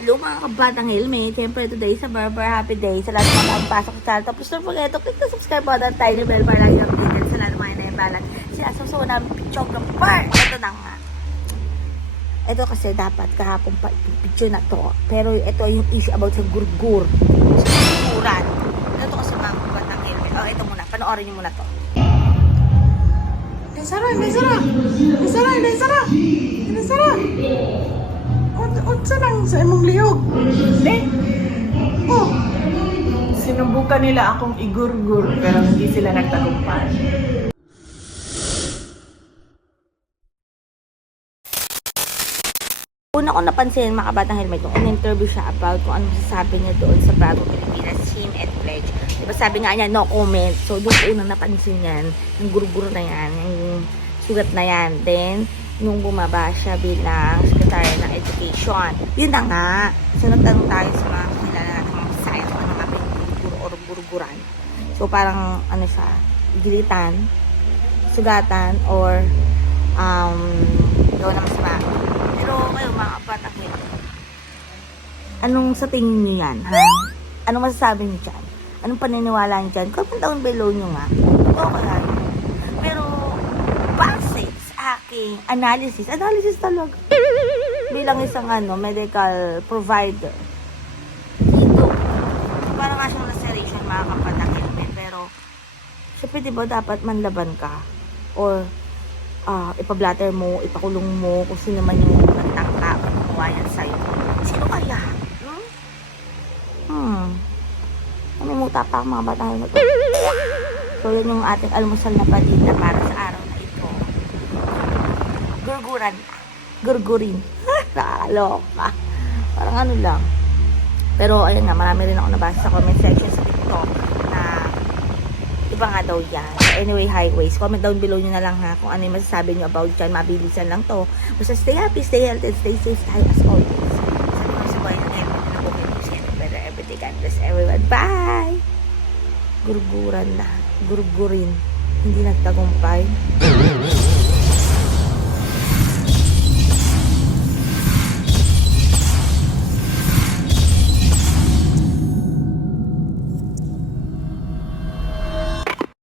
Hello mga kabatang helmet. Siyempre today sa Barber Happy Day. Sa lahat ng mga pasok sa channel. Tapos don't forget to click the subscribe button. Tiny bell para lagi updated sa lahat ng mga inaibalan. Sinasusunod namin pictographer. Ito na nga. Ito kasi dapat kahapon pa picture na to. Pero ito yung issue about sa gurgur. Sa gurguran. Ito kasi mga kabatang helmet. Oh, ito muna. Panoorin niyo muna to. Inday Sara, Inday Sara! Inday Sara, Unsa lang sa imong lihog? Hindi. Oh, Sinubukan nila akong igurgur pero hindi sila nagtagumpay. Una ko napansin mga kabatang helmet kung in-interview siya about kung ano masasabi niya doon sa bagong Pilipinas Team and Pledge. Diba sabi nga niya, no comment. So doon ko unang napansin yan, yung guruguro na yan, yung sugat na yan. Then, nung bumaba siya bilang Secretary ng Education. Yun na nga. So nagtanong tayo sa mga kilala natin mga Bisaya kung ano guruguro or guruguran. So parang ano siya, gilitan, sugatan, or um, gawa na masama. Pero kayo mga helmet, anong sa tingin niyo yan? Ha? Anong masasabi niyo dyan? Anong paniniwala niyo dyan? Comment down below niyo nga. Ka lang. Pero, base sa aking analysis, analysis talaga. Bilang isang ano, medical provider. Dito, parang nga siyang laceration mga kapatang helmet. Pero, syempre di dapat manlaban ka? Or, ah ipablatter mo, ipakulong mo, kung sino man yung nagtangka gumawa yan sa'yo. Sino kaya? Hmm? Hmm. Namimuta pa ang mga bata na to. So, yan yung ating almusal na balita para sa araw ito. Gurguran. Gurgurin. Nakakaloka. Parang ano lang. Pero, ayun nga, marami rin ako nabasa sa comment section sa TikTok na iba nga daw yan. So, anyway, highways. Comment down below nyo na lang ha kung ano yung masasabi nyo about dyan. Mabilisan lang to. Basta stay happy, stay healthy, and stay safe tayo as always. Sa mga sabay na ngayon, na bukid ko siya. Better everyday. God bless everyone. Bye! Gurguran na. Gurgurin. Hindi nagtagumpay.